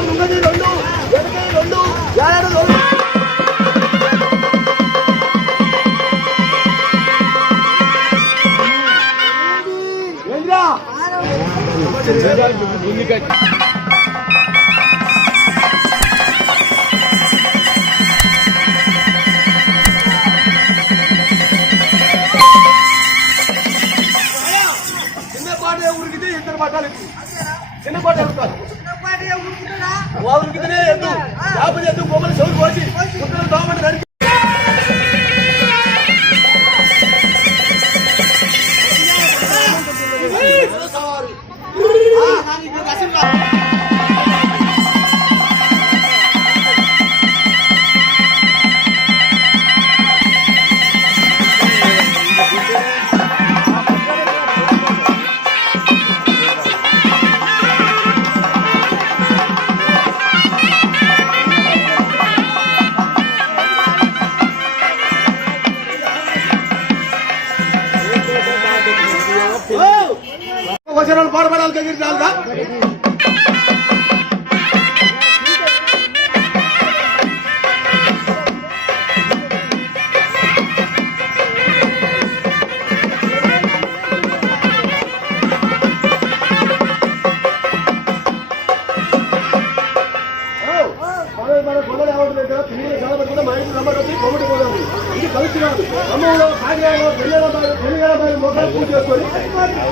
ముంగది 2 వెనక 2 యాడ 2 ఏంద్రా ముందుకి చిన్న పాట ఊరికితేనే ఎద్దు యాభై ఎద్దు బొమ్మలు చెవులు పోసి కుక్కలు దోమని నరికి వచనాలు పాడబడాలి దగ్గర చాలుగా ఇది కలిసి కాదు అమ్మలో కాకినాడలో పెళ్ళి మొక్కలు పూజ చేసుకొని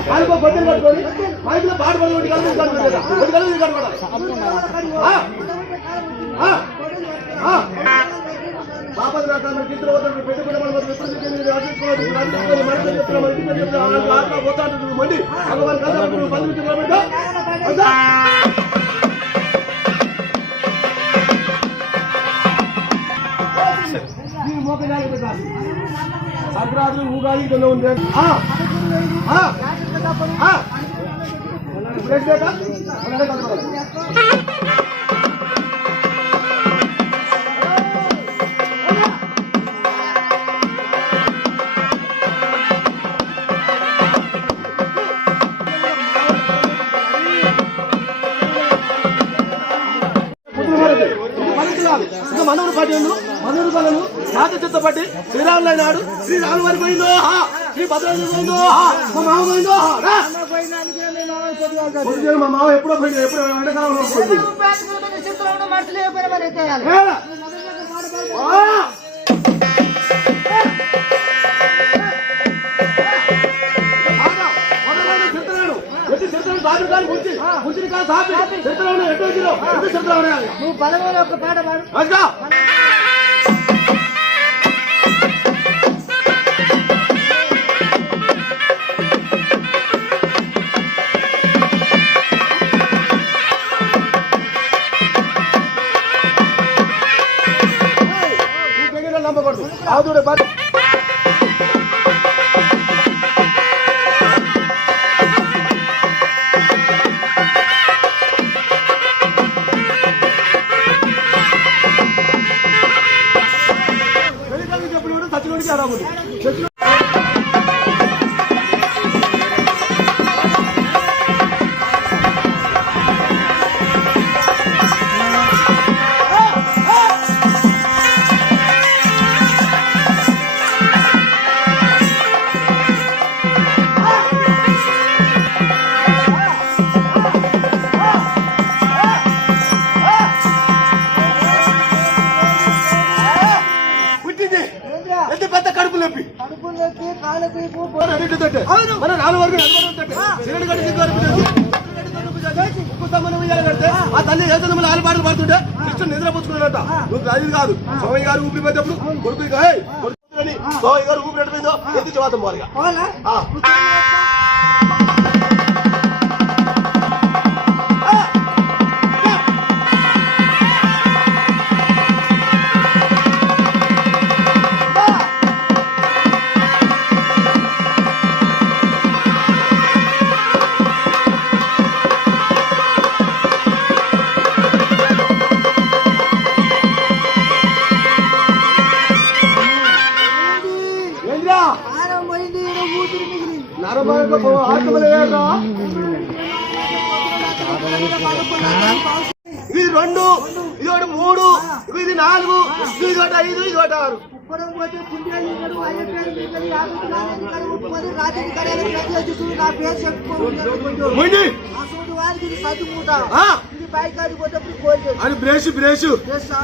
కాలుకో బొట్టలు కట్టుకొని మైకులో పాట పడి ఒకటి కలిసి కనపడాలి బాపతి రాష్ట్రాలు గీతలు పెట్టుకునే పోతా మండి భగవాన్ కథలు బంధుమిత్రులు సంక్రాంతి ఉగాది ఉంది మనవుడు పార్టీలు మనవుడు పనులు సాధ్యత పట్టి శ్రీరాములు నాడు శ్రీరాములు వారి పోయిందో శ్రీ భద్రాజు పోయిందో మా మామ పోయిందో మా మామ ఎప్పుడో పోయింది ఎప్పుడు ఎండాకాలంలో నువ్వు పదమూడు ఒక పాట పాడు నమ్మకూడదు ఆదుడే మన 4 వరకు ఆ తల్లి ఏదైనా ఆలపాటలు పడుతుంటే కృష్ణుడు నిద్రపుచ్చుకున్నాడట. నువ్వు అది కాదు సోమయ్య గారు ఊపిరిపోయేటప్పుడు కొడుకు సోమయ్య గారు ఊపిరి ఎట్టిపోయిందో ఎత్తి చెవాతం పోలిగా 2, ఇది ఒకటి 3, ఇది 4, ఇది ఒకటి 5, ఇది ఒకటి 6. ఉప్పరం పోతే పుంజాలు ఇవ్వడు, అయ్య పేరు మీకని, యాభై నాలుగు కడి ఉప్పరి, రాత్రి కడియాలు ప్రతి చూడు నా పేరు చెప్పుకోండి. ముందు ఆ సోటు వారికి ఇది సర్దుమూట. ఆ, ఇది పైకాడికి పోతే కోల్చేది. అని బ్రేష్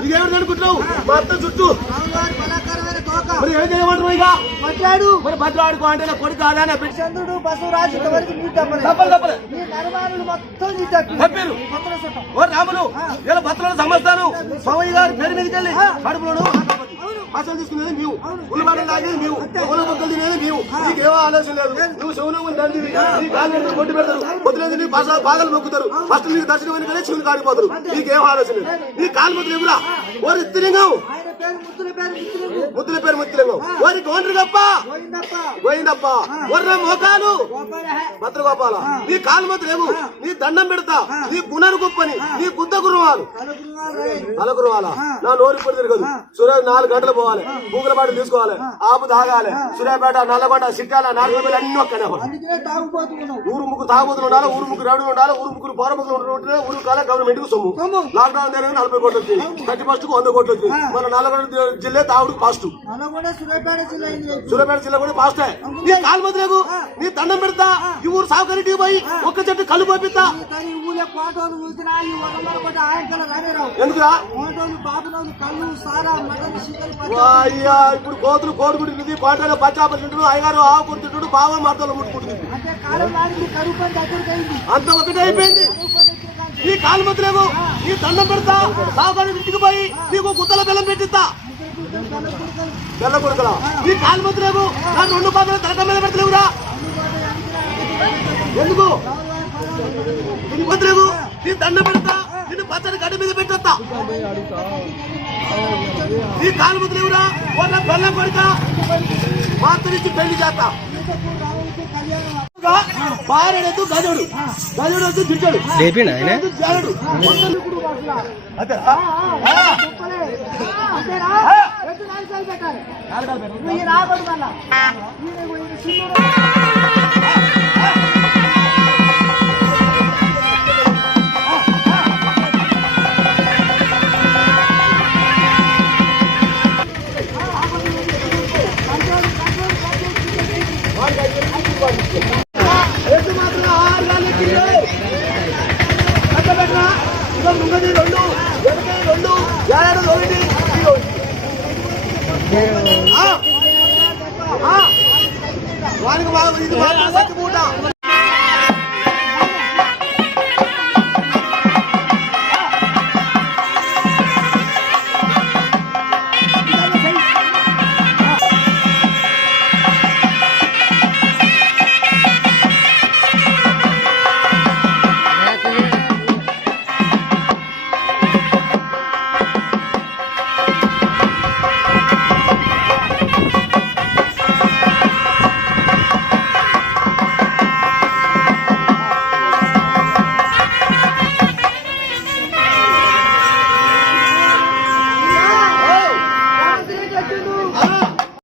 ఇదేమిటి అనుకుంటున్నావు? మొత్తం చుట్టూ రాముగారి బలాకరమైన తోక. మరి ఏం చేయమంటున్నావు? ఇక మాట్లాడు. మరి బద్దలాడుకో అంటే నా కొడుకు కాదా నా బిడ్డ చంద్రుడు బసవరాజు ఇంతవరకు నీ తప్పలే. తప్పలే నీ నరమానులు మొత్తం నీ తప్పి. తప్పారు. మొత్తం చెప్పం. ఓ రాములు ఇలా బత్తలను సమస్తాను స్వామి గారి పేరు మీదకి వెళ్ళి కడుపులోను అసలు తీసుకునేది నీవు, ఉల్లిపాయలు తాగేది నీవు, ఉల్ల బొక్కలు తినేది నీవు. నీకేమో ఆలోచన లేదు. నువ్వు శివును తండ్రి నీ కాళ్ళు కొట్టి పెడతారు, పొద్దులేదు నీ బాధలు మొక్కుతారు, ఫస్ట్ నీకు దర్శనం వెనుకనే శివుని కాడిపోతారు. నీకేమో ఆలోచన లేదు. నీ కాలు ముద్దులు ఎగురా ఓరి ఇత్తిలింగం, ఆయన పేరు ముద్దుల పేరు ముద్దులు. ముద్దుల పేరు ముత్తిలింగం, ఓరి గోండ్రి గప్ప పోయిందప్ప. గోయిందప్ప, ఓరి మోకాలు గోపాల హే. భద్రగోపాల, నీ కాలు ముద్దులు లేవు, నీ దండం పెడతా, నీ గుణాలు గొప్పని, నీ గుద్ద గురువాలు కలుపుకున్నారు రే. నలుగురు వాళ్ళ నా నోరు ఇప్పుడు తిరగదు. సూర్య 4 గంటలు పోవాలి, పూగుల బాటలు తీసుకోవాలి, ఆపు తాగాలి. సూర్యాపేట, నల్లగొండ, సిట్టాల, నాలుగు అన్ని ఒక్కనే. అందుకనే తాగుపోతున్నావు. ఊరు ముగ్గురు తాగుబోతులు ఉండాలి, ఊరు ముగ్గురు రౌడీలు ఉండాలి, ఊరు ముగ్గురు పౌరముగ్గురు ఉంటే ఊరు కాల గవర్నమెంట్ కు సొమ్ము. లాక్డౌన్ జరిగిన 40 కోట్లు వచ్చింది, 31st కు 100 కోట్లు వచ్చింది. మన నల్లగొండ జిల్లా తాగుడు ఫాస్ట్, నల్లగొండ సూర్యాపేట జిల్లా ఇది. సూర్యాపేట జిల్లా కూడా ఫాస్ట్. నీ కాలు మధ్యకు నీ దండం పెడతా, ఈ ఊరు సాగుకరికి పోయి ఒక్క చెట్టు కళ్ళు పోపిస్తా. కానీ ఊళ్ళో కోటోలు ఊసినా ఈ వరమల కొట్ట ఆయనకల రానేరావు. ఎందుకురా? కోటోలు బాబులోను కళ్ళు సారా మటన్ చికెన్ అయ్యా ఇప్పుడు కోతులు కోడిగుడి తింటుంది, పాటలు పచ్చాపలు తింటుడు, అయ్యారు ఆవు కూర తింటుడు, బావ మార్తలు ముట్టుకుంటుంది. అంటే కాలం నాటికి కరువు పని దగ్గరికి అయింది. అంత ఒకటే అయిపోయింది. కరువు పని వచ్చే కాంచి నీ కాలు మధ్యలేవు, నీ దండం పెడతా, సాగుకాడి ఇంటికి పోయి నీకు గుత్తల బెల్లం పెట్టిస్తా. బెల్ల కొడుకలా నీ కాలు మధ్యలేవు, నా 2 పాపలు తలక మీద పెడతలేవురా. ఎందుకు నీ మధ్యలేవు, నీ దండం పెడతా, నిన్ను పచ్చడి గడ్డ మీద పెట్టొస్తా. నీ కాలు మధ్యలేవురా, వాళ్ళ బెల్లం కొడుక మాతరించి పెళ్లి చేస్తా. పారెడు గజుడు, గజుడు వచ్చి దిట్టడు లేపినా ఆయన జారుడు. అంతేరా? ఎటు నాలుగు పెట్టాలి. నువ్వు రాబడి మళ్ళా ఎటు మాత్రం 6 గాలి కిలో అట్లా పెట్టరా. ఇక ముంగది 2, వెనక 2, ఏడాడు 1, వానికి ఇది మాత్రం సత్తి పూట.